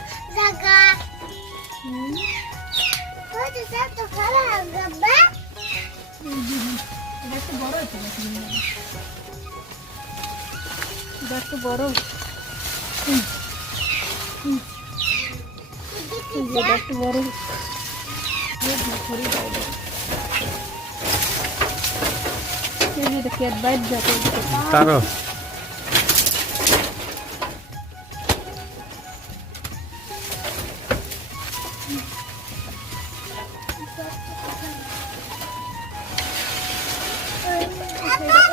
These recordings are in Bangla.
একটা এটা পরে খাবি ভিঙ্গা ভিঙ্গা কই দিচ্ছে ভিঙ্গা হুম এটা একটু বড় হচ্ছে নাকি এটা একটু বড় হুম। হুম। এই যে এটা একটু বড় এই যে ধরে দাও দাও। এই যে এটা কেট বাইট যাতে তারও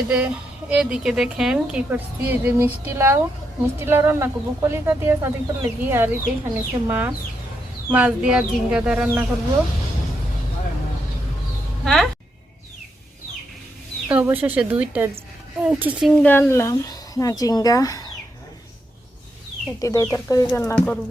গেদে এদিকে দেখেন কি করছি, এই যে মিষ্টি লাউ মিষ্টি লাউ রান্না করব কলিকা দিয়ে সাদি করে লেগে, আর এই যে এখানে মাছ মাছ দিয়ে ঝিঙ্গা দিয়ে রান্না করব। হ্যাঁ? তো অবশেষে দুইটা চিচিঙ্গা আনলাম? না চিঙ্গা এটি দিয়ে তরকারি রান্না করব।